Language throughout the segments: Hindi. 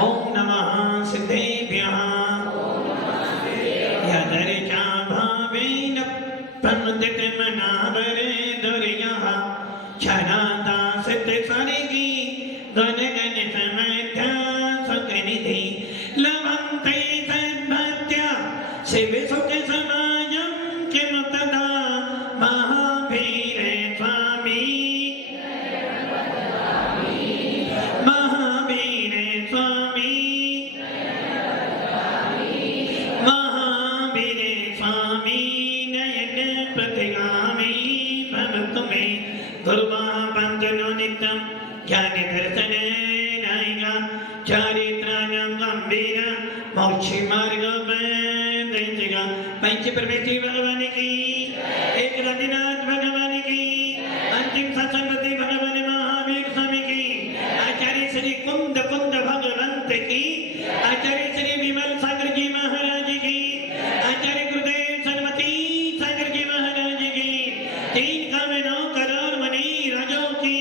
ओम नमः सिद्धेभ्यः यदर्चा भावेन प्रमुदितमनावरे दुर्यः क्षणाता सिद्धसरिगी गणगण समध्या सुखनिधि लभन्ते तद्भक्त्या शिवसुख समाजं किं तदा महावीर स्वामी महावीर स्वामी महावीर स्वामी नयन प्रतिगामी भवतु मे गुरुवाह बंधनो नित्यं ज्ञान दर्शन नायिका चारित्राणां गंभीर मोक्ष मार्ग बंधेगा पंच परमेश्वरी भगवान की एक रघुनाथ भगवान की अंतिम सत्संगति भगवान महावीर स्वामी की आचार्य श्री कुंद कुंद भगवंत की आचार्य श्री विमल सागर जी महाराज की आचार्य गुरुदेव सरस्वती सागर जी महाराज की 3 करोड़ मणि राजों की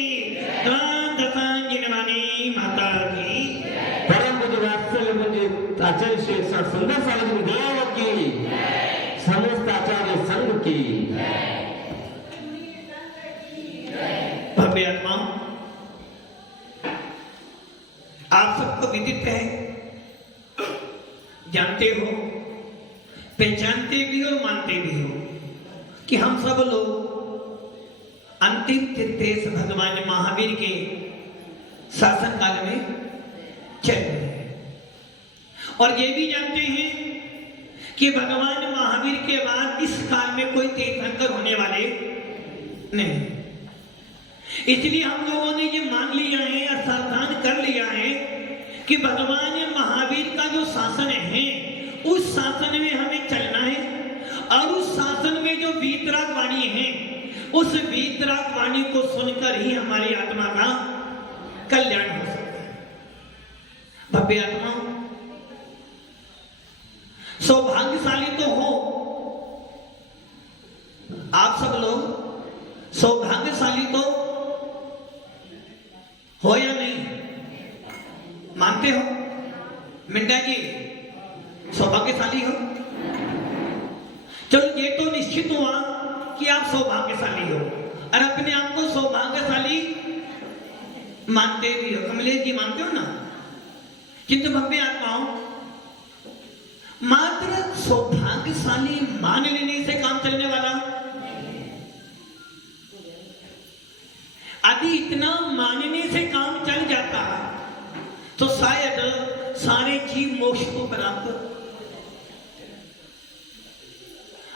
द्वादशांगिनी माता की परम पूज्य वात्सल्य म्हणजे आचार्य श्री सुंदर सागर देव की समस्त आचार्य संघ की भव्य आत्मा आप सबको विदित है, जानते हो, पहचानते भी हो, मानते भी हो कि हम सब लोग अंतिम निर्देश भगवान महावीर के शासन काल में चल रहे हैं और ये भी जानते हैं कि भगवान महावीर के बाद इस काल में कोई तीर्थंकर होने वाले नहीं। इसलिए हम लोगों ने ये मान लिया है और सावधान कर लिया है कि भगवान महावीर का जो शासन है उस शासन में हमें चलना है और उस शासन में जो वीतराग वाणी है उस वीतराग वाणी को सुनकर ही हमारी आत्मा का कल्याण हो सकता है। भव्य आत्मा सौभाग्यशाली तो हो आप सब लोग, सौभाग्यशाली तो हो या नहीं, मानते हो मिंटा जी सौभाग्यशाली हो? चलो ये तो निश्चित हुआ कि आप सौभाग्यशाली हो और अपने आप को सौभाग्यशाली मानते भी हो। कमलेश जी मानते हो ना? किंतु भव्य आत्माओं मात्र सौभाग्यशाली मान लेने से काम चलने वाला, यदि इतना मानने से काम चल जाता तो शायद सारे जीव मोक्ष को प्राप्त।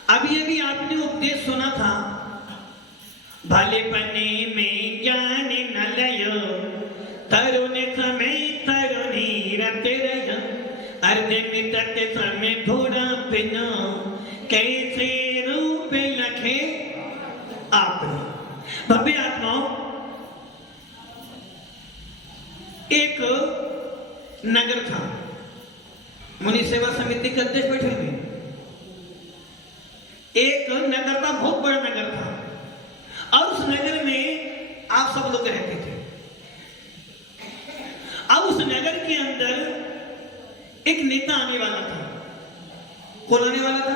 अभी अभी आपने उपदेश सुना था, भले पने में ज्ञान न लयो तरुण समय तरुणी रते रह अर्ध मितत समय भोरा पिनो कैसे रूप लखे आपने। भव्य आत्माओं एक नगर था, मुनि सेवा समिति के अध्यक्ष बैठे हुए, एक नगर था, बहुत बड़ा नगर था और उस नगर में आप सब लोग रहते थे। अब उस नगर के अंदर एक नेता आने वाला था। कौन आने वाला था?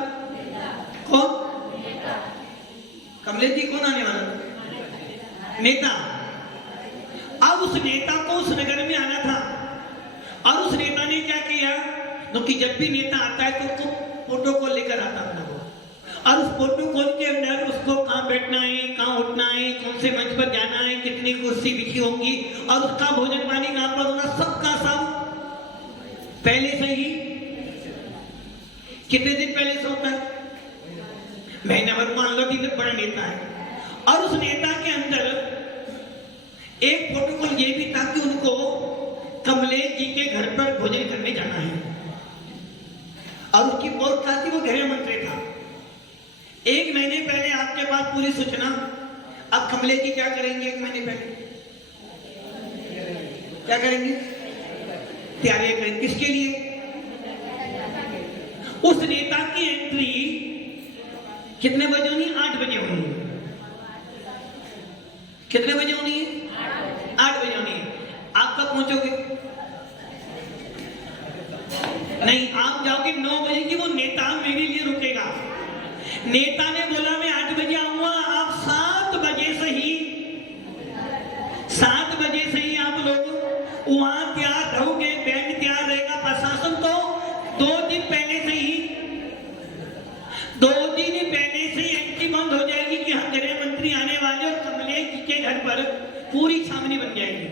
कौन? कमलेश जी कौन आने वाला था? नेता। अब उस नेता को उस नगर में आना था और उस नेता ने क्या किया, क्योंकि जब भी नेता आता है तो उसको प्रोटोकॉल लेकर आता अपना को, और उस प्रोटोकॉल के अंदर उसको कहाँ बैठना है, कहाँ उठना है, कौन से मंच पर जाना है, कितनी कुर्सी बिछी होंगी और उसका भोजन पानी कहाँ पर होना, सबका सब पहले से ही। कितने दिन पहले से होता है? महीना भर। मान लो कि बड़ा नेता है और उस नेता के अंदर एक प्रोटोकॉल ये भी था कि उनको कमलेश जी के घर पर भोजन करने जाना है और उसकी पोस्ट था कि वो गृह मंत्री था। 1 महीने पहले आपके पास पूरी सूचना। अब कमलेश जी क्या करेंगे? 1 महीने पहले क्या करेंगे? तैयारियां करेंगे। किसके लिए? उस नेता की एंट्री कितने बजे होनी? 8 बजे होनी है। कितने बजे होनी है? 8 बजे होनी है। अब आप कब पहुंचोगे? नहीं, आप जाओगे 9 बजे की, वो नेता मेरे लिए रुकेगा। नेता ने बोला मैं 8 बजे आऊंगा, आप 7 बजे से ही आप लोग वहां तैयार रहोगे, बैंड तैयार रहेगा। प्रशासन तो 2 दिन पहले से ही एंट्री बंद हो जाएगी कि हम गृह मंत्री आने वाले, और कमलेश जी के घर पर पूरी छावनी बन जाएगी।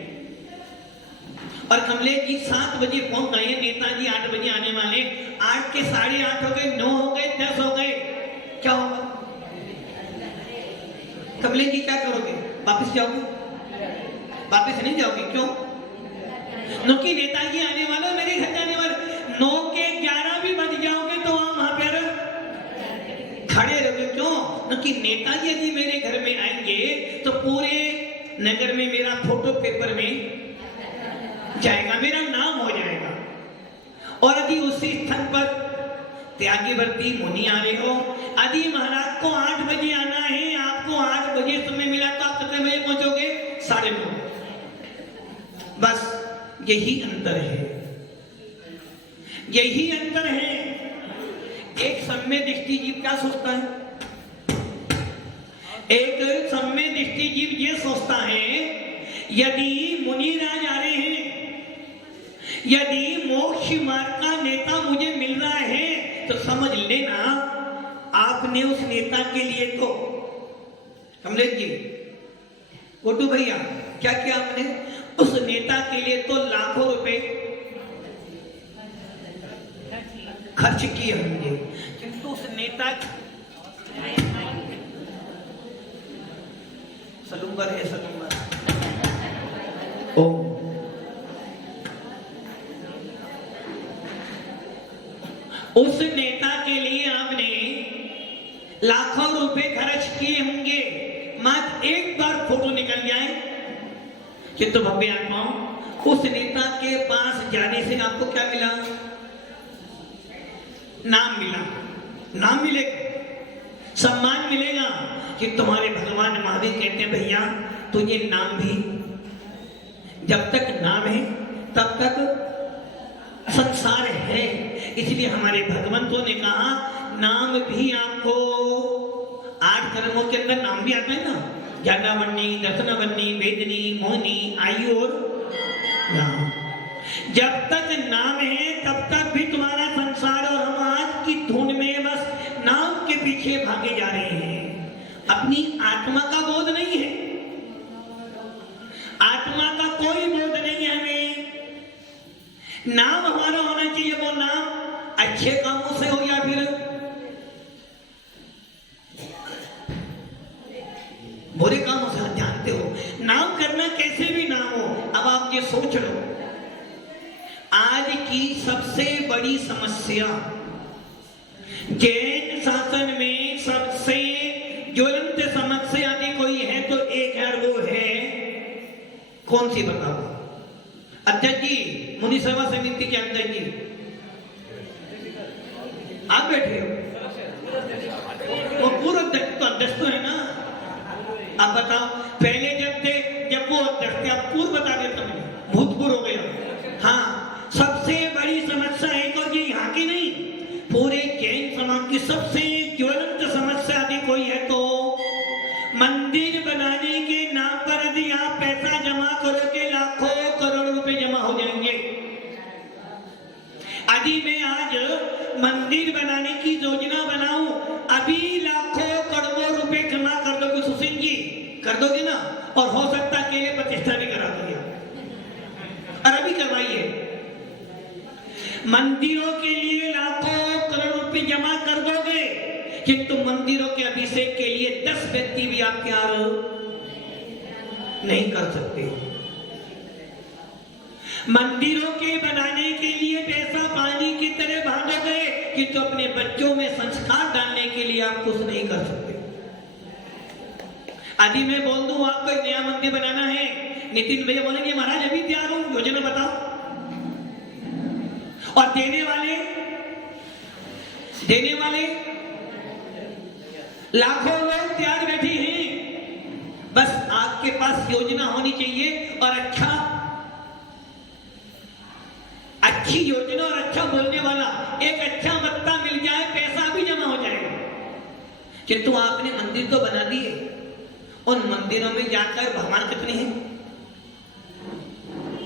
और कमलेश जी 7 बजे पहुंच गए, नेताजी 8 बजे आने वाले। 8 के 8:30 हो गए, 9 हो गए, 10 हो गए, क्या होगा? कमलेश जी क्या करोगे? वापस जाओगे? वापस नहीं जाओगे, क्यों? क्योंकि नेताजी आने वाले, मेरे घर जाने वाले। 9 के 11 भी बज जाओगे तो आप वहां पर खड़े रहोगे, क्यों? क्योंकि नेताजी यदि मेरे घर में आएंगे तो पूरे नगर में मेरा फोटो पेपर में जाएगा, मेरा नाम हो जाएगा। और यदि उसी स्थान पर त्यागीवर्ती मुनि आ रहे हो, यदि महाराज को 8 बजे आना है, आपको 8 बजे समय मिला, तो आप कितने बजे पहुंचोगे? 9:30। बस यही अंतर है। एक सम्य दृष्टि जीव क्या सोचता है? एक सम्य दृष्टि जीव ये सोचता है, यदि मुनिराज आ रहे हैं, यदि मोक्ष मार्ग का नेता मुझे मिल रहा है, तो समझ लेना आपने उस नेता के लिए तो, कमलेश जी, गोटू भैया, क्या किया आपने? उस नेता के लिए तो लाखों रुपए खर्च किए होंगे, किंतु उस नेता सलूंगर है, सलूंगर ओ उस नेता के लिए आपने लाखों रुपए खर्च किए होंगे, मात्र एक बार फोटो निकल जाए, किंतु भव्य आत्माओं, उस नेता के पास जाने से आपको क्या मिला? नाम मिला, नाम मिलेगा, सम्मान मिलेगा। कि तुम्हारे भगवान महावीर कहते हैं, भैया तुझे नाम भी, जब तक नाम है तब तक संसार है। इसलिए हमारे भगवंतों ने कहा, नाम भी आपको 8 कर्मों के अंदर नाम भी आता है ना, ज्ञानावन्नी, दर्शनावन्नी, वेदनी, मोहिनी, आयु और नाम। जब तक नाम है तब तक भी तुम्हारा संसार, और हम आज की धुन में बस नाम के पीछे भागे जा रहे हैं। अपनी आत्मा का बोध नहीं है, आत्मा का कोई बोध नहीं है हमें। नाम हमारा होना चाहिए, वो नाम अच्छे कामों से हो या फिर बुरे कामों से। आप जानते हो नाम करना कैसे भी नाम हो। अब आप ये सोच लो, आज की सबसे बड़ी समस्या जैन शासन में सबसे ज्वलंत समस्या यदि कोई है तो एक है, वो है कौन सी बताओ? अध्यक्ष जी, मुनि सभा समिति के अध्यक्ष जी, आप बैठे हो, वो पूर्व अध्यक्ष तो अध्यक्ष तो है ना। आप बताओ, पहले जब वो अध्यक्ष थे, आप पूर्व बता देता हूं, भूतपूर्व हो गया। हाँ, सबसे बड़ी समस्या एक और ये यहाँ की नहीं, पूरे जैन समाज की सबसे ज्वलंत समस्या यदि कोई है तो मंदिर बनाने के नाम पर यदि आप पैसा जमा करोगे, लाखों करोड़ रुपए जमा हो जाएंगे। यदि मैं आज मंदिर बनाने की योजना बनाऊं, अभी लाखों करोड़ों रुपए जमा कर दोगे, सुशील जी कर दोगे ना, और हो सकता है कि प्रतिष्ठा भी करा दोगे, और अभी करवाइए। मंदिरों के लिए लाखों करोड़ रुपए जमा कर दोगे, किंतु मंदिरों के अभिषेक के लिए 10 व्यक्ति भी आप तैयार नहीं कर सकते। मंदिरों के बनाने के लिए पैसा पानी की तरह भागोगे, किंतु अपने बच्चों में संस्कार डालने के लिए आप कुछ नहीं कर सकते। यदि मैं बोल दूं आपको एक नया मंदिर बनाना है, नितिन भैया बोलेंगे महाराज अभी तैयार हूं, योजना बताओ। और देने वाले लाखों लोग तैयार बैठे हैं, बस आपके पास योजना होनी चाहिए और अच्छा अच्छी योजना और अच्छा बोलने वाला, एक अच्छा वक्ता मिल जाए, पैसा भी जमा हो जाएगा। किंतु आपने मंदिर तो बना दिए, उन मंदिरों में जाकर भगवान कितने हैं?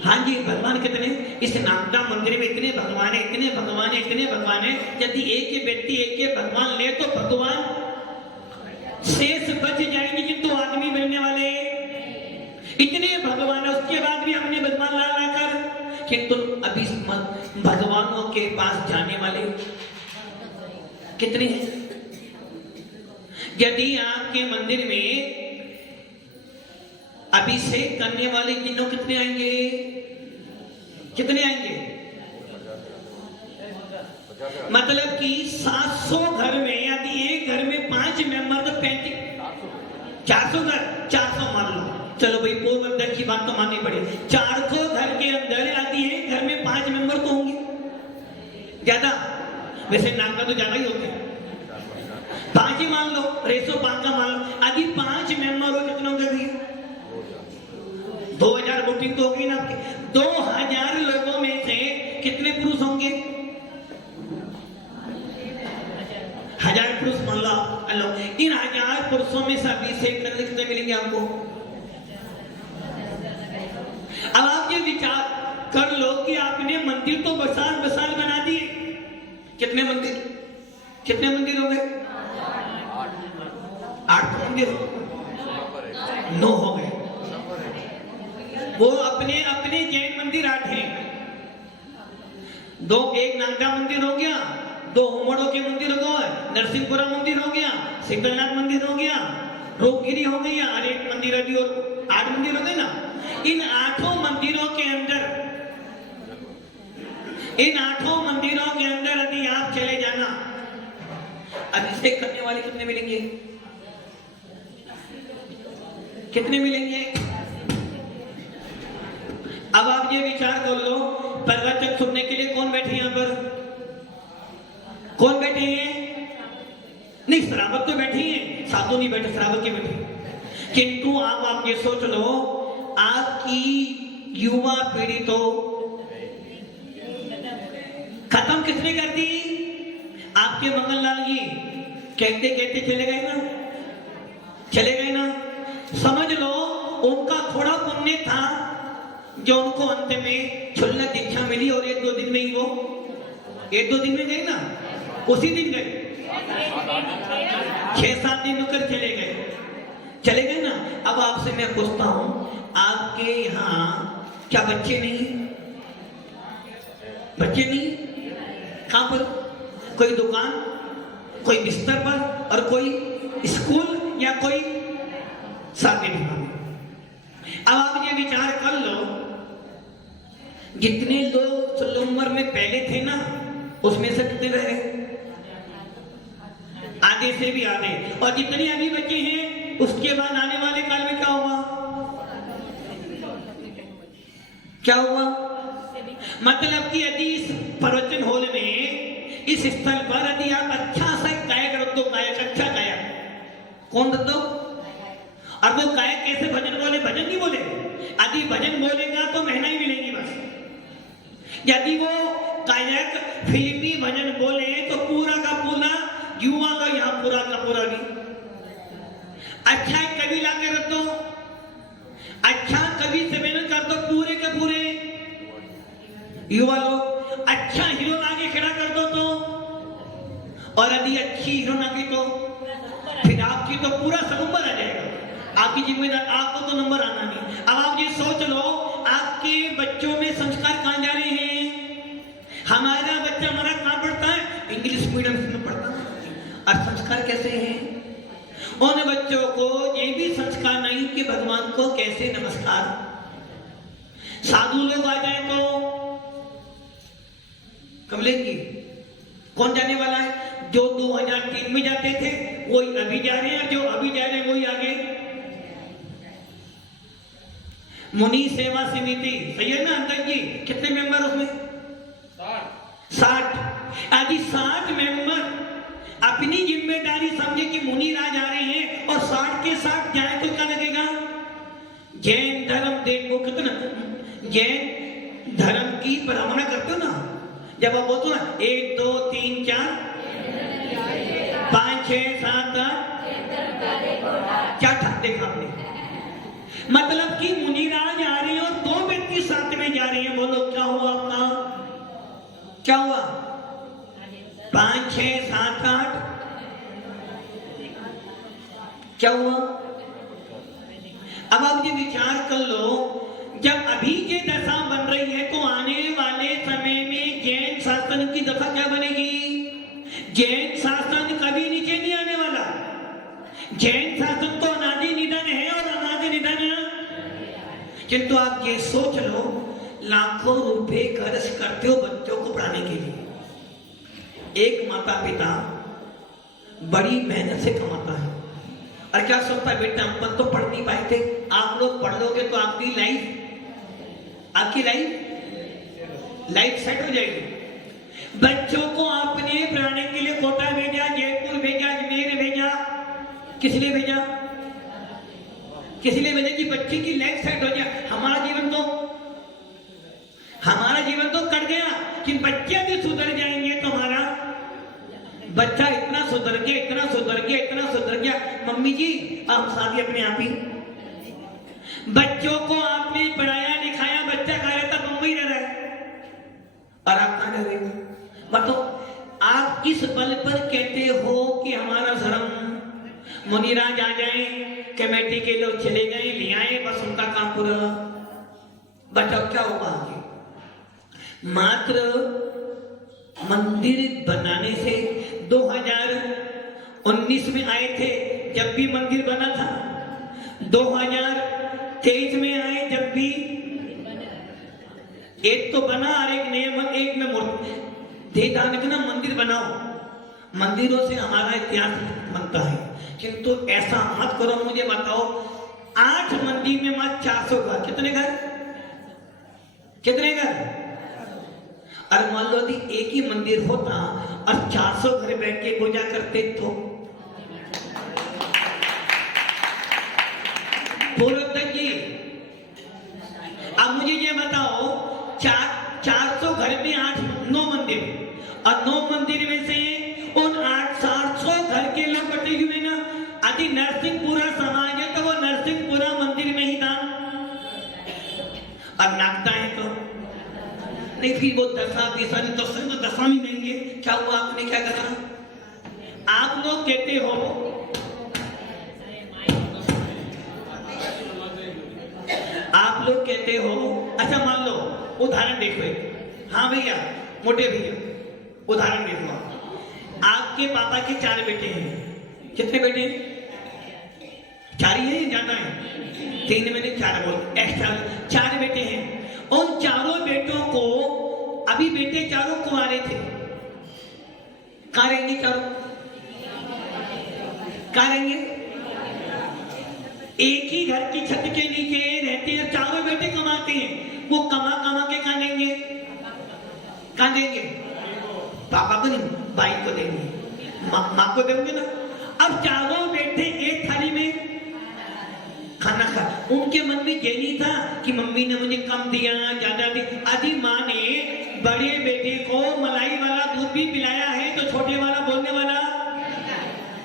हाँ जी, भगवान कितने? इस नागदा मंदिर में इतने भगवान है, इतने भगवान है, इतने भगवान है। यदि एक ही व्यक्ति एक ही भगवान ले तो भगवान शेष बच जाएंगे, किंतु आदमी बनने वाले इतने भगवान है, उसके बाद भी हमने भगवान ला लाकर, किंतु अभी भगवानों के पास जाने वाले कितने हैं? यदि आपके मंदिर में अभिषेक करने वाले किन्नों कितने आएंगे? कितने आएंगे? मतलब कि 700 घर में, यदि एक घर में 5 मेंबर तो 400 घर, 400 मान लो, चलो भाई पोरबंदर की बात तो माननी पड़ेगी। 400 घर के अंदर यदि एक घर में 5 मेंबर तो होंगे, ज्यादा, वैसे नाम का तो ज्यादा ही होते हैं, 5 ही मान लो, रेसो 5 का मान लो। यदि 5 मेंबर हो, कितने होंगे भैया? 2000 वोटिंग तो होगी ना आपके। 2000 लोगों में से कितने पुरुष होंगे? 1000 पुरुष मान लो। इन 1000 पुरुषों में से अभिषेक करने कितने मिलेंगे आपको? अब आप ये विचार कर लो कि आपने मंदिर तो बसाल बसाल बना दिए। कितने मंदिर? कितने मंदिर हो गए? 8 मंदिर, 9 हो गए। वो अपने अपने जैन मंदिर 8 हैं। 2, एक नागदा मंदिर हो गया, 2 होमड़ो के मंदिर हो गए, नरसिंहपुरा मंदिर हो गया, सिद्धनाथ मंदिर हो गया, रोपगिरी हो गई, और एक मंदिर अभी और 8 मंदिर हो गए ना। इन 8 मंदिरों के अंदर, इन 8 मंदिरों के अंदर यदि आप चले जाना, अभिषेक करने वाले कितने मिलेंगे? कितने मिलेंगे? अब आप ये विचार कर लो, प्रवचन सुनने के लिए कौन बैठे यहाँ पर? कौन बैठे हैं? नहीं, श्रावक तो बैठे हैं, साधु नहीं बैठे, श्रावक के बैठे। किंतु आप ये सोच लो, आपकी युवा पीढ़ी तो खत्म किसने कर दी? आपके मंगललाल जी कहते कहते चले गए ना, चले गए ना। समझ लो उनका थोड़ा पुण्य था जो उनको अंत में छुल्लक दीक्षा मिली, और 1-2 दिन में ही वो 1-2 दिन में गए ना, उसी दिन गए, 6-7 दिन रुककर चले गए, चले गए ना। अब आपसे मैं पूछता हूं, आपके यहाँ क्या बच्चे नहीं? बच्चे नहीं? कहां पर? कोई दुकान, कोई बिस्तर पर, और कोई स्कूल या कोई शादी विवाह में। अब आप ये विचार कर लो, जितने लोग उम्र में पहले थे ना, उसमें से कितने रहे? आधे से भी आधे। और जितने अभी बच्चे हैं, उसके बाद आने वाले काल में क्या हुआ? क्या हुआ? मतलब कि यदि इस प्रवचन हॉल में, इस स्थल पर यदि आप अच्छा सा गायक रख दो, गायक, अच्छा गायक, कौन रख दो? और वो गायक कैसे भजन बोले? भजन नहीं बोले। यदि भजन बोलेगा तो महीना ही मिलेगी बस। यदि वो गायक फिल्मी भजन बोले तो पूरा का पूरा युवा का यहाँ पूरा का पूरा नहीं। अच्छा एक कवि लाके रख दो, अच्छा कवि से मेहनत कर दो, पूरे के पूरे युवा लोग। अच्छा हीरो लाके खड़ा कर दो तो, और यदि अच्छी हीरो लाके तो फिर आपकी तो पूरा नंबर आ जाएगा। आपकी जिम्मेदार, आपको तो नंबर आना नहीं। अब आप ये सोच लो, आपके बच्चों में संस्कार कहां जा रहे हैं? हमारा बच्चा हमारा कहां पढ़ता है? इंग्लिश मीडियम में पढ़ता है। और संस्कार कैसे हैं? उन बच्चों को ये भी संस्कार नहीं कि भगवान को कैसे नमस्कार। साधु लोग आ जाए तो कमले की कौन जाने वाला है? जो 2003 में जाते थे वही अभी जा रहे हैं, जो अभी जा रहे हैं वही आगे। मुनि सेवा समिति, सही है ना अंतर जी? कितने मेंबर उसमें? 60। यदि 60 मेंबर अपनी जिम्मेदारी समझे कि मुनि राज आ रहे हैं और 60 के 60 जाए तो क्या लगेगा? जैन धर्म देखो कितना, जैन धर्म की परामर्श करते हो ना, जब आप बोलते हो ना 1 2 3 4 5 6 7 8 क्या ठाक देखा आपने? मतलब कि मुनिराज आ रही है और 2 व्यक्ति साथ में जा रही हैं। बोलो क्या हुआ आपका? क्या हुआ? 5 6 7 8 क्या हुआ? अब आप ये विचार कर लो, जब अभी ये दशा बन रही है तो आने वाले समय में जैन शासन की दशा क्या बनेगी? जैन शासन कभी नीचे नहीं आने वाला। जैन शासन तो अनादि निधन है और अनादि निधन है। किंतु आप ये सोच लो, लाखों रुपए खर्च करते हो बच्चों को पढ़ाने के लिए। एक माता पिता बड़ी मेहनत से कमाता है और क्या सोचता है, बेटा अपन तो पढ़ नहीं पाए थे, आप लोग पढ़ लोगे तो आपकी लाइफ सेट हो जाएगी। बच्चों को आपने पढ़ाने के लिए कोटा भेजा, जयपुर भेजा, अजमेर भेजा, किस लिए भेजा? किस लिए भेजा? कि बच्चे की लाइफ सेट हो जाए। हमारा जीवन तो कट गया कि बच्चे भी सुधर जाएंगे तो हमारा बच्चा इतना सुधर गया। मम्मी जी आप शादी अपने आप ही। बच्चों को आपने पढ़ाया लिखाया, बच्चा कह रहा था बम्बई रह रहा है और आप कहां रह रहे हो? बताओ आप किस बल पर कहते हो कि हमारा धर्म? मुनिराज आ जाए, कमेटी के लोग चले गए, ले आए, बस उनका काम पूरा। बताओ क्या होगा आगे? मात्र मंदिर बनाने से 2019 में आए थे जब भी मंदिर बना था, 2023 में आए जब भी एक तो बना और एक नियम, एक में मूर्ति ना मंदिर बनाओ। मंदिरों से हमारा इतिहास बनता है, किंतु ऐसा मत करो। मुझे बताओ 8 मंदिर में मत 400 घर, कितने घर? और मान लो यदि एक ही मंदिर होता और 400 घर बैठ के पूजा करते तो जी अब मुझे ये बताओ 400 घर में 9 मंदिर और 9 मंदिर में से उन 700 घर के लोग बटे हुए ना। यदि नरसिंहपुरा समाज है तो वो नरसिंहपुरा मंदिर में ही दान और नागता है तो नहीं, फिर वो दशा भी देंगे। क्या हुआ? आपने क्या करा? आप लोग कहते हो अच्छा मान लो उदाहरण देखो। हाँ भैया, मोटे भैया उदाहरण देखो। आपके पापा के 4 बेटे हैं। कितने बेटे? 4 ही है, ज्यादा है? 3 में 4 बोल एक्स्ट्रा 4 बेटे हैं। उन चारों बेटों को अभी बेटे चारों कुंवारे थे। कहां रहेंगे चारों? कहां रहेंगे? एक ही घर की छत के नीचे रहते हैं, चारों बेटे कमाते हैं। वो कमा के कहां देंगे? पापा को नहीं, भाई को देंगे, माँ को देंगे ना। अब चारों बेटे एक थाली में खाना खा। उनके मन में ये नहीं था कि मम्मी ने मुझे कम दिया, ज्यादा दिया। यदि माँ ने बड़े बेटे को मलाई वाला दूध भी पिलाया है तो छोटे वाला बोलने वाला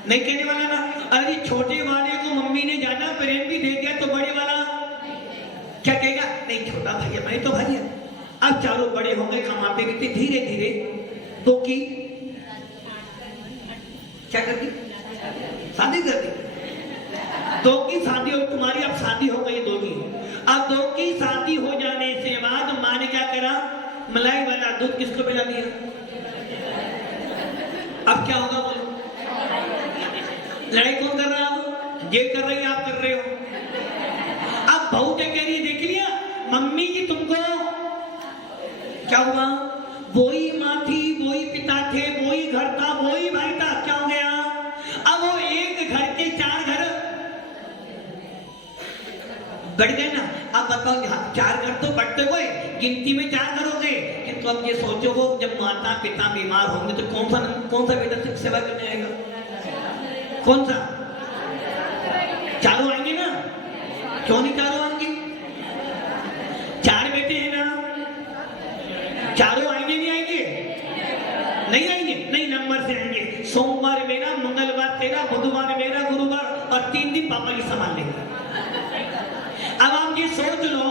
नहीं, कहने वाला ना। अरे छोटे वाले को मम्मी ने ज्यादा प्रेम भी दे दिया तो बड़े वाला क्या कहेगा? नहीं, छोटा भाई है, मैं तो भाई है। अब चारों बड़े हो गए, कमाते भी थे। धीरे धीरे तो की क्या कर दी? शादी कर दी। 2 की शादी हो, तुम्हारी अब शादी हो गई 2 की। अब 2 की शादी हो जाने से बाद माँ ने क्या करा? मलाई वाला दूध किसको पिला दिया? अब क्या होगा बोलो? लड़ाई कौन कर रहा है? ये कर रही है, आप कर रहे हो। अब बहू क्या कह रही है? देख लिया मम्मी जी तुमको क्या हुआ? वही माँ थी, वही पिता थे, वही घर था, वही भाई था, क्या हो गया? अब वो एक घर के 4 घर बढ़ गए ना। अब बताओ 4 घर तो बढ़ते हुए गिनती में 4 घर हो गए, किंतु अब ये सोचो वो जब माता पिता बीमार होंगे तो कौन सा बेटा सेवा करने आएगा? कौन सा? चारों आएंगे ना? क्यों नहीं चारों आएंगे? 4 बेटे हैं ना, चारों आएंगे नहीं आएंगे? पापा जी संभाल लेंगे। अब आप ये सोच लो,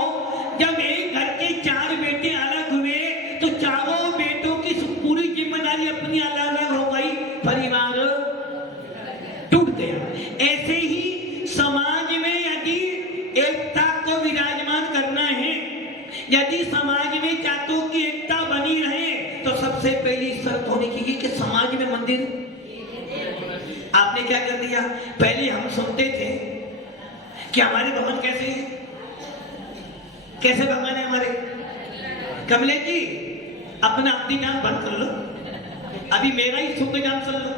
जब एक घर के 4 बेटे अलग हुए तो चारों बेटों की पूरी जिम्मेदारी अपनी अलग अलग हो गई, परिवार टूट गया। ऐसे ही समाज में यदि एकता को विराजमान करना है, यदि समाज में जातों की एकता बनी रहे, तो सबसे पहली शर्त होनी चाहिए कि समाज में मंदिर। आपने क्या कर दिया, पहले हम सुनते थे कि हमारे भगवान कैसे हैं, कैसे भगवान है हमारे। कमले जी अपना अपनी नाम बंद कर लो, अभी मेरा ही सुख नाम सुन लो।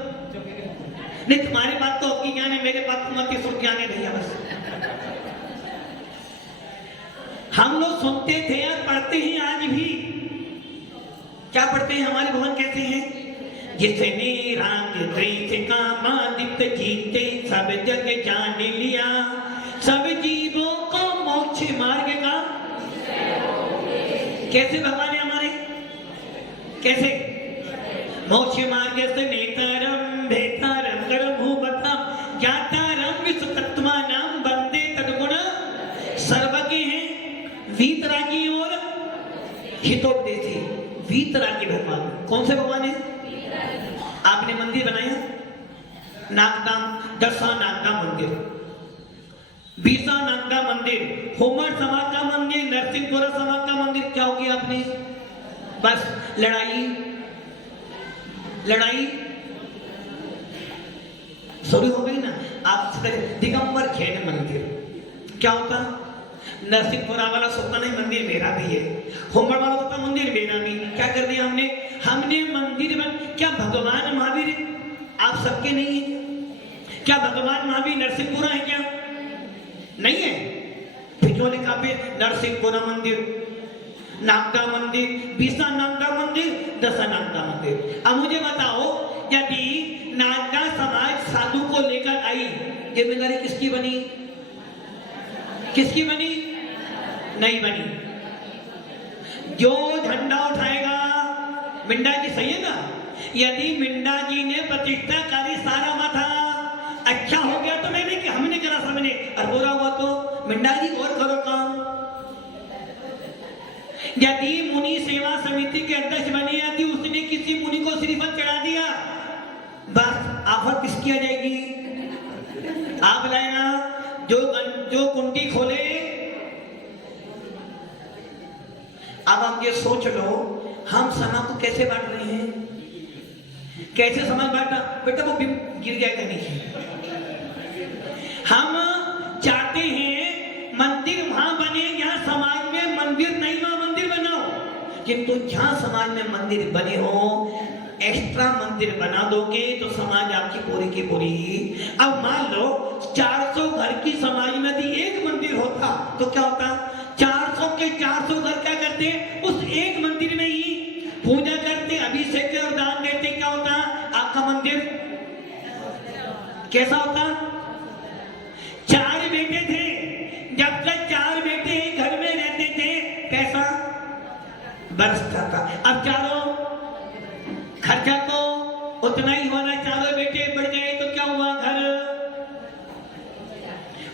नहीं, तुम्हारे पास तो अपनी ज्ञान है, मेरे पास तो मत सुख ज्ञान है भैया। बस हम लोग सुनते थे और पढ़ते ही आज भी। क्या पढ़ते हैं, हमारे भगवान कैसे हैं, जिसने राग द्वेष का मादित्य जीते सब जग जान लिया, सब जीवों को मोक्ष मार्ग का। कैसे भगवान है हमारे, कैसे मोक्ष मार्ग से नेतारम भेतारम कर्म भूपतम ज्ञातारम विश्व तत्वा नाम बंदे तद्गुण सर्वज्ञ हैं, वीतरागी और हितोपदेशी। वीतरागी भगवान कौन से भगवान है। आपने मंदिर बनाया, नागदाम, दसा नागदा मंदिर, बीसा नागदा मंदिर, होमर समाज का मंदिर, नरसिंहपुरा समाज का मंदिर। क्या हो गया आपने, बस लड़ाई लड़ाई शुरू हो गई ना। आप दिगंबर खेन मंदिर क्या होता, नरसिंहपुरा वाला सोचता नहीं मंदिर मेरा भी है, होमर वाला सोचता मंदिर मेरा भी। क्या कर दिया हमने, हमने मंदिर बन। क्या भगवान महावीर आप सबके नहीं है, क्या भगवान महावीर नरसिंहपुरा है क्या, नहीं है। फिर क्यों लिखा पे नरसिंहपुरा मंदिर, नागदा मंदिर, बीसा नागदा मंदिर, दसा नागदा मंदिर। अब मुझे बताओ, यदि नागदा समाज साधु को लेकर आई, जिम्मेदारी किसकी बनी, किसकी बनी, नहीं बनी। जो झंडा उठाएगा, मिंडा जी सही है ना, यदि मिंडा जी ने प्रतिष्ठाकारी सारा माथा अच्छा हो गया तो मैंने कि हमने करा सबने, और बुरा हुआ तो मिंडा जी और करो काम। यदि मुनि सेवा समिति के अध्यक्ष बने, यदि उसने किसी मुनि को श्रीफल चढ़ा दिया, बस आफत किसकी आ जाएगी, आप लाएगा। जो कुंडी खोले। अब आप ये सोच लो, हम समाज को कैसे बांट रहे हैं, कैसे समाज बांटा, बेटा वो गिर जाएगा नीचे। हम चाहते हैं मंदिर वहां बने जहां समाज में मंदिर नहीं, वहां मंदिर बनाओ। किंतु जहां समाज में मंदिर बने हो, एक्स्ट्रा मंदिर बना दोगे तो समाज आपकी पूरी की पूरी। अब मान लो 400 घर की समाज में यदि एक मंदिर होता तो क्या होता, 400 के 400 घर क्या करते, उस एक मंदिर में ही पूजा करते, अभिषेक और दान देते। क्या होता, आपका मंदिर कैसा होता। 4 बेटे थे, जब तक 4 बेटे एक घर में रहते थे, पैसा बरसता था। अब चारों खर्चा तो उतना ही होना, चारों बेटे बढ़ गए तो क्या हुआ, घर।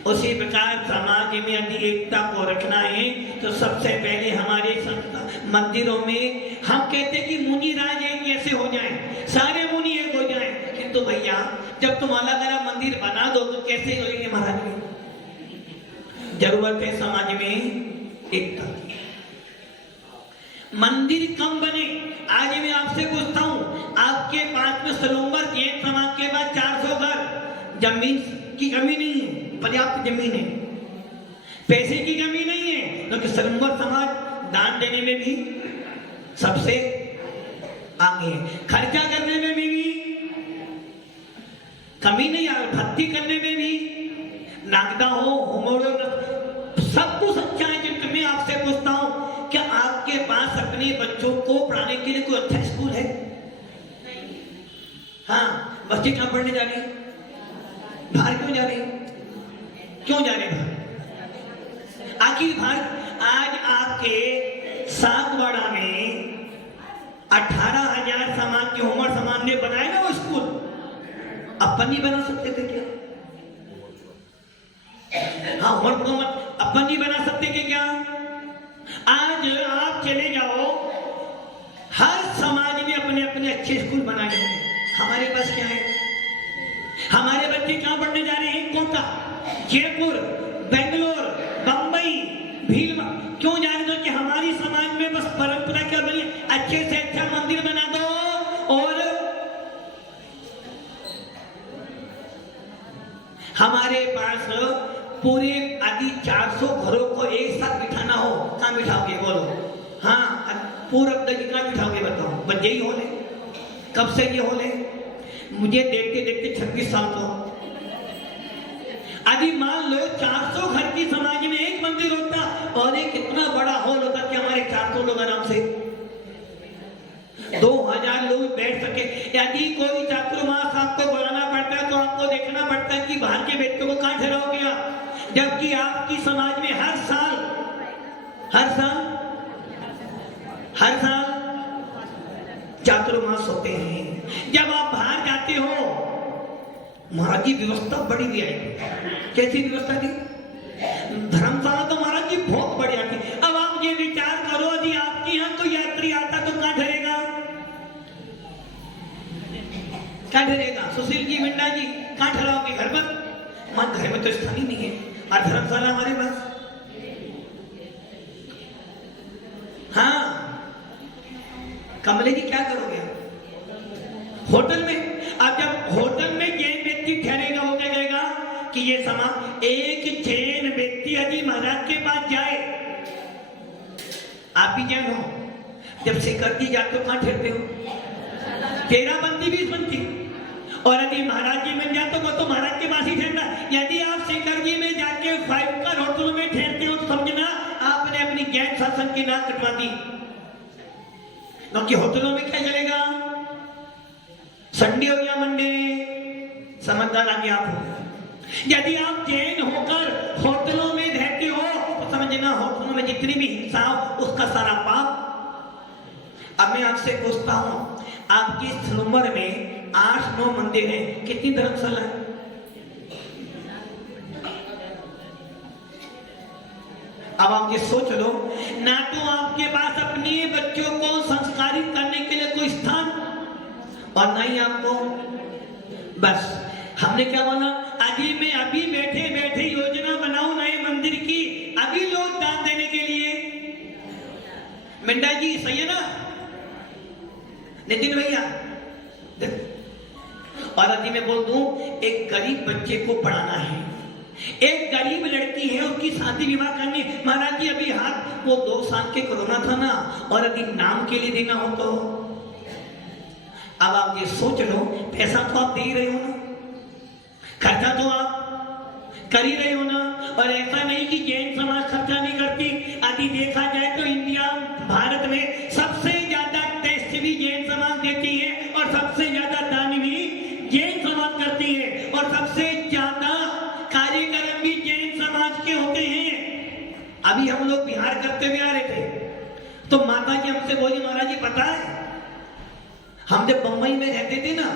उसी प्रकार समाज में यदि एकता को रखना है तो सबसे पहले हमारे मंदिरों में हम कहते कि मुनि राज एक जैसे हो जाएं, सारे मुनि एक हो जाएं। किंतु भैया जब तुम अलग अलग मंदिर बना दो तो कैसे होंगे महाराज। जरूरत है समाज में एकता की। मंदिर कम बने। आज मैं आपसे पूछता हूं, आपके पास में सलोंबर जैन समाज के बाद 400 घर, जमीन की कमी नहीं है, पर्याप्त जमीन है, पैसे की कमी नहीं है, क्योंकि सलोंबर समाज दान देने में भी सबसे आगे है, खर्चा करने में भी कमी नहीं है, भक्ति करने में भी। नागदा हो, होमोरो, सब कुछ अच्छा है। जिनको मैं आपसे पूछता हूं, क्या आपके पास अपने बच्चों को पढ़ाने के लिए कोई अच्छा स्कूल है? हाँ, बच्चे कहाँ पढ़ने जा रहे हैं, बाहर क्यों जा रहे हैं, क्यों जा रहे हैं बाहर? आखिर बाहर आज आपके सागवाड़ा में 18,000 समाज के होमर समाज ने बनाया ना वो स्कूल, अपन नहीं बना सकते थे क्या? हम को मत अपन नहीं बना सकते कि क्या? आज आप चले जाओ, हर समाज ने अपने अपने अच्छे स्कूल बनाए हैं, हमारे पास क्या है? हमारे बच्चे कहाँ पढ़ने जा रहे हैं? कोटा, जयपुर, बेंगलोर, बंबई, भीलवा, क्यों जा रहे हो? कि हमारी समाज में बस परंपरा क्या बनी, अच्छे से अच्छा मंदिर बना दो और हमारे पास पूरे आदि 400 घरों को एक साथ बिठाना हो, कहाँ बिठाओगे बोलो? हाँ, पूरब तक कहाँ बिठाओगे बताओ? बस यही होले, कब से ये होले? मुझे देखते देखते 26 साल तो। अभी मान लो 400 घर की समाज में एक मंदिर होता और एक इतना बड़ा हॉल होता कि हमारे 400 लोग आराम से 2000 लोग बैठ सके। यदि कोई चातुर्मास आपको बुलाना पड़ता है तो आपको देखना पड़ता है कि बाहर के व्यक्तियों को कहां ठहराओगे आप, जबकि आपकी समाज में हर साल चातुर्मास होते हैं। जब आप बाहर जाते हो, महाराज की व्यवस्था बड़ी भी आई। कैसी व्यवस्था थी? धर्मशाला तो महाराज जी बहुत बढ़िया थी। अब आप ये विचार करो, यदि आपके यहाँ कोई यात्री आता तो कहाँ ठहरेगा? क्या ठहरेगा? सुशील जी, मिंडा जी, कहाँ ठहराओगे? घर पर? मां घर में तो स्थान ही नहीं है, और धर्मशाला हमारे पास। हाँ, कमले जी क्या करोगे? होटल में। अब जब होटल में जैन व्यक्ति ठहरेगा, वो क्या कहेगा कि ये समाज, एक जैन व्यक्ति यदि महाराज के पास जाए, आप भी जैन हो, जब सिकर जी जाते हो कहां ठहरते हो? 13 बनती 20 बनती। और यदि महाराज जी बन जाते हो तो महाराज के पास ही ठहरना। यदि आप सिकर जी में जाके 5 स्टार होटल में ठहरते हो तो समझना आपने अपनी जैन शासन की नाक कटवा दी, क्योंकि होटलों में क्या चलेगा? संडे हो या मंडे, समझदार आगे आप हो। यदि आप जैन होकर होटलों में रहते हो तो समझना होटलों में जितनी भी हिंसा हो उसका सारा पाप। अब मैं आपसे पूछता हूं, आपकी इस उम्र में 8-9 मंदिर हैं, कितनी धर्मशाला है? अब आप ये सोच लो, ना तो आपके पास अपने बच्चों को संस्कारित करने के लिए कोई स्थान, और नहीं आपको। बस हमने क्या बोला, अभी बैठे बैठे योजना बनाओ नए मंदिर की, अभी लोग दान देने के लिए। मिंडा जी सही है ना? नितिन भैया, और यदि मैं बोल दूं एक गरीब बच्चे को पढ़ाना है, एक गरीब लड़की है उसकी शादी विवाह करनी, महाराज जी अभी हाथ वो 2 साल के कोरोना था ना, और यदि नाम के लिए देना हो तो अब आप ये सोच लो, पैसा तो आप दे ही रहे हो ना, खर्चा तो आप कर ही रहे हो ना। और ऐसा नहीं कि जैन समाज खर्चा नहीं करती। यदि देखा जाए तो इंडिया, भारत में सबसे ज्यादा टेस्ट भी जैन समाज देती है, और सबसे ज्यादा दान भी जैन समाज करती है, और सबसे ज्यादा कार्यक्रम भी जैन समाज के होते हैं। अभी हम लोग बिहार करते हुए आ रहे थे तो माता जी हमसे बोली, महाराज जी पता है हम जब बंबई में रहते थे ना,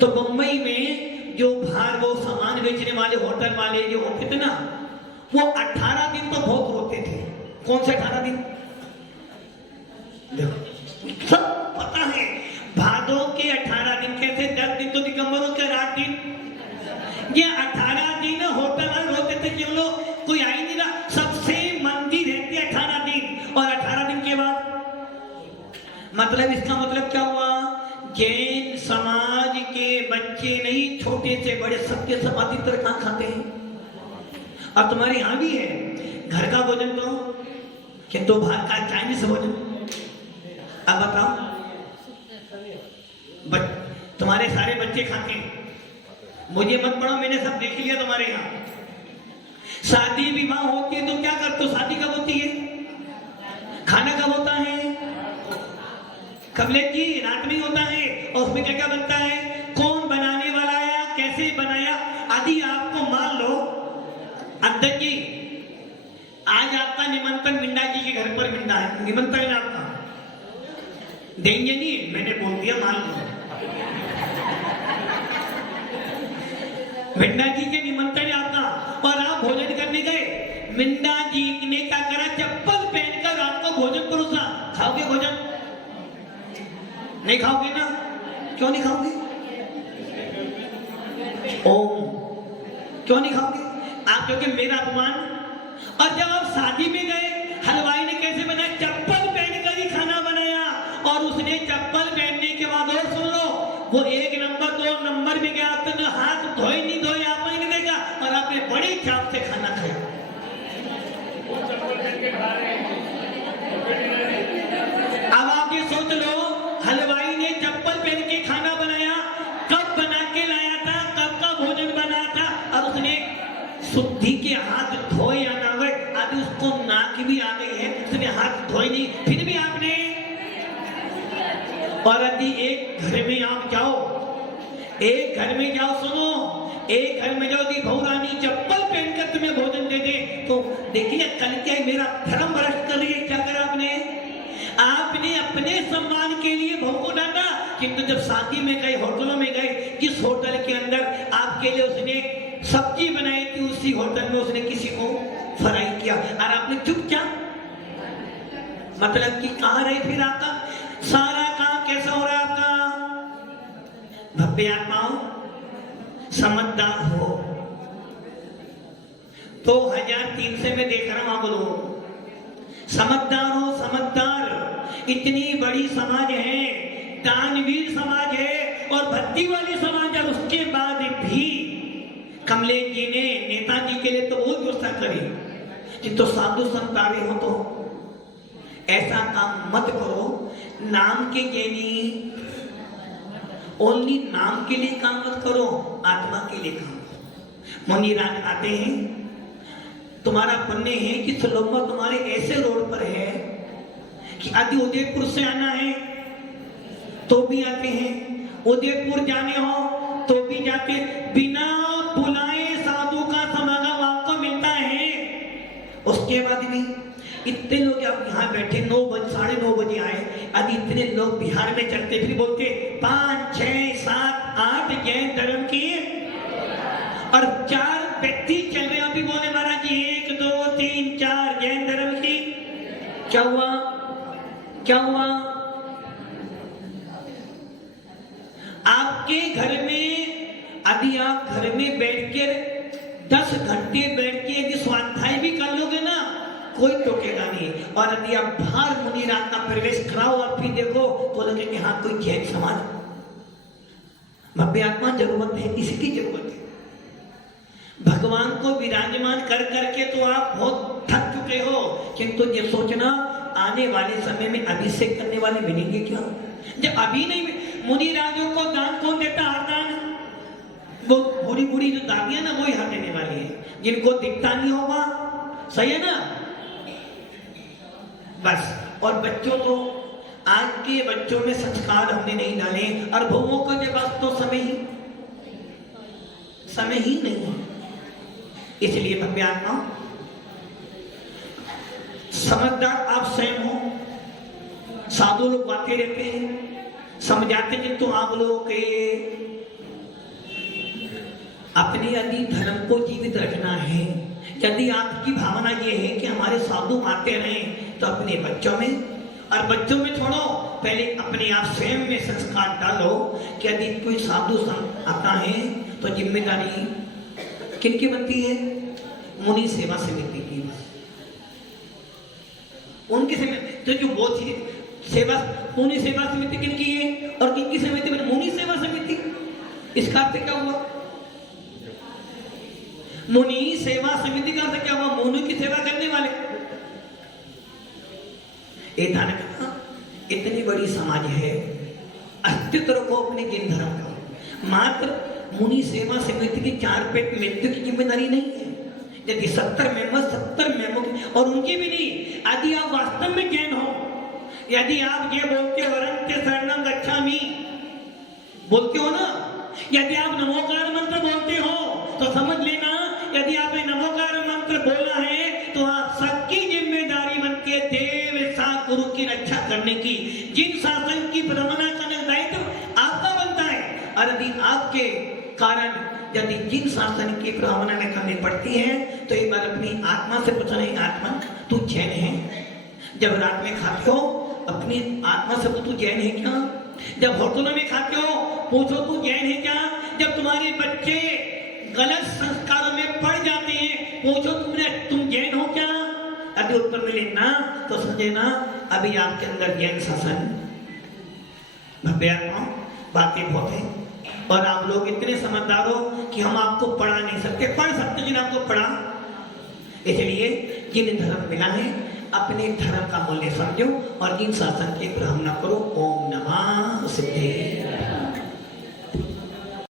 तो बंबई में जो बाहर वो सामान बेचने वाले होटल वाले जो होते थे ना, वो 18 दिन तो बहुत रोते थे। कौन से 18 दिन? देखो सब पता है, भादों के 18 दिन, कैसे 10 दिन तो दिगंबरों के 8 दिन, ये 18 दिन होटल वाले रोते थे कि लोग कोई आ ही नहीं रहा। सबसे मंदी रहती 18 दिन, और 18 दिन के बाद मतलब इसका मतलब क्या हुआ? जैन समाज के बच्चे नहीं, छोटे से बड़े सबके सब अधिकतर कहां खाते हैं? और तुम्हारे यहां भी है घर का भोजन तो, किंतु बाहर का चाइनीज भोजन। अब बताओ, तुम्हारे सारे बच्चे खाते हैं, मुझे मत पढ़ो, मैंने सब देख लिया तुम्हारे यहाँ। शादी विवाह होती है तो क्या करते हो? शादी कब होती है? खाना कब होता है? कमलेश जी रात में होता है, और उसमें क्या क्या बनता है? कौन बनाने वाला है, कैसे बनाया? यदि आपको मान लो अध्यक्ष जी आज आपका निमंत्रण मिंडा जी के घर पर मिंडा है, निमंत्रण है आपका, देंगे नहीं? मैंने बोल दिया मान लो। भिंडा जी के निमंत्रण आपका और आप भोजन करने गए। मिंडा जी ने क्या करा, चप्पल पहनकर आपको भोजन परोसा। खाओगे भोजन? नहीं खाओगे ना? क्यों नहीं खाओगे? ओम, क्यों नहीं खाओगे आप? क्योंकि मेरा अपमान। और जब आप शादी में गए, हलवाई ने कैसे बनाया? चप्पल पहनकर ही खाना बनाया। और उसने चप्पल पहनने के बाद, और सुन लो, वो 1 नंबर 2 नंबर में गया तो हाथ धोए नहीं धोए आपने नहीं देखा, और आपने बड़ी चाप से खाना खाया। अब आप ये सोच लो, हलवाई ने चप्पल पहन के खाना बनाया, कब बना के लाया था, कब का भोजन बना था, और उसने शुद्धि के हाथ धोए या ना हुए। अभी उसको नाक भी आ गई है, उसने हाथ धोए नहीं, फिर भी आपने। और यदि एक घर में आप जाओ, एक घर में जाओ, सुनो, एक घर में जाओ, यदि बहू रानी चप्पल पहनकर तुम्हें भोजन दे दे, तो देखिए कल क्या मेरा धर्म भ्रष्ट कर रही है। क्या करा आपने? आपने अपने सम्मान के लिए बहू को डांटा, किंतु जब शादी में गए, होटलों में गए, जिस होटल के अंदर आपके लिए उसने सब्जी बनाई थी, उसी होटल में उसने किसी को फ्राई किया, और आपने चुपचाप, मतलब कि कहां रहे फिर आपका सारा काम कैसा हो रहा है आपका? भव्य आत्माओं, समझदार हो। 2003 में देख रहा हूं आप लोग, समझदार हो, समझदार। इतनी बड़ी समाज है, दानवीर समाज है और भक्ति वाली समाज है, उसके बाद भी कमलेश जी ने नेताजी के लिए तो वो व्यवस्था करी कि तो साधु संत आवे हो तो ऐसा काम मत करो, नाम के लिए नहीं, ओनली नाम के लिए काम मत करो, आत्मा के लिए काम करो। मुनिराज आते हैं, तुम्हारा पुण्य है कि सलोमा तुम्हारे ऐसे रोड पर है कि आदि उदयपुर से आना है तो भी आते हैं, उदयपुर जाने हो तो भी जाते, बिना बुलाए साधु का समागम आपको मिलता है। उसके बाद भी इतने लोग आप यहाँ बैठे, 9 बजे 9:30 बजे आए, अभी इतने लोग बिहार में चलते फिर बोलते 5, 6, 7, 8 जैन धर्म की, और 4 व्यक्ति चल रहे, अभी बोले महाराज जी 1, 2, 3, 4 जैन धर्म की। क्या हुआ? क्या हुआ? आपके घर में, यदि आप घर में बैठकर 10 घंटे बैठ के यदि स्वाध्याय भी कर लोगे ना, कोई टोकेगा नहीं। और यदि आप बाहर मुनिराज का प्रवेश कराओ और फिर देखो तो लगे कि हाँ कोई जैन समाज, भव्य आत्मा जरूरत है, इसकी जरूरत है। भगवान को विराजमान कर करके तो आप बहुत थक चुके हो, किंतु ये सोचना आने वाले समय में अभिषेक करने वाले मिलेंगे क्या? जब अभी नहीं, मुनिराजों को दान कौन देता? हर दान वो बुरी बुरी जो दादियां ना, वो ही हर देने वाली है, जिनको दिखता नहीं होगा, सही है ना? बस। और बच्चों तो आज के बच्चों में संस्कार हमने नहीं डाले, और बहुओं को के पास तो समय ही नहीं है। इसलिए भव्य आत्मा, समझदार आप स्वयं हो। साधु लोग बातें रहते हैं, समझाते हैं, तो आप लोगों के अपने यदि धर्म को जीवित रखना है, यदि आपकी भावना ये है कि हमारे साधु आते रहें, तो अपने बच्चों में, और बच्चों में छोड़ो, पहले अपने आप स्वयं में संस्कार डालो कि यदि कोई साधु संत आता है तो जिम्मेदारी किनकी बनती है? मुनि सेवा समिति की। उनकी तो जो वो थी सेवा, मुनि सेवा समिति किनकी है और किनकी समिति? मुनि सेवा समिति। इसका अर्थ क्या हुआ? मुनि सेवा समिति का अर्थ क्या हुआ? मुनि की सेवा करने वाले। इतनी बड़ी समाज है, अस्तित्व को अपने जिन धर्म का, मात्र मुनि सेवा समिति की 4 पेट मृत्यु की जिम्मेदारी नहीं है। यदि 70 मेंबर और उनकी भी नहीं, यदि आप वास्तव में जैन हो, यदि आप ये बोलते हो अरहंते शरणं गच्छामि, बोलते हो ना, यदि आप नमोकार मंत्र बोलते हो, तो समझ लेना, यदि आपने नमोकार मंत्र बोला है तो आप सबकी जिम्मेदारी बनती है देव सा गुरु की रक्षा करने की। जिन शासन की प्रमाणना का दायित्व आपका बनता है, और यदि आपके कारण यदि जिन शासन की ब्राह्मण में कमी पड़ती है तो एक बार अपनी आत्मा से पूछना, नहीं आत्मा तू जैन है? जब रात में खाते हो अपनी आत्मा से पूछो जैन है क्या? जब होटलों में खाते हो पूछो तू जैन है क्या? जब तुम्हारे बच्चे गलत संस्कारों में पड़ जाते हैं पूछो तुम जैन हो क्या? यदि उत्तर मिले ना तो समझे ना अभी आपके अंदर जैन शासन भव्यात्मा बातें बहुत है। और आप लोग इतने समझदार हो कि हम आपको पढ़ा नहीं सकते, पढ़ सकते जिन आपको पढ़ा। इसलिए जिन धर्म मिला है अपने धर्म का मूल्य समझो और जिन शासन के ग्रहण न करो। ओम नमः सिद्धे।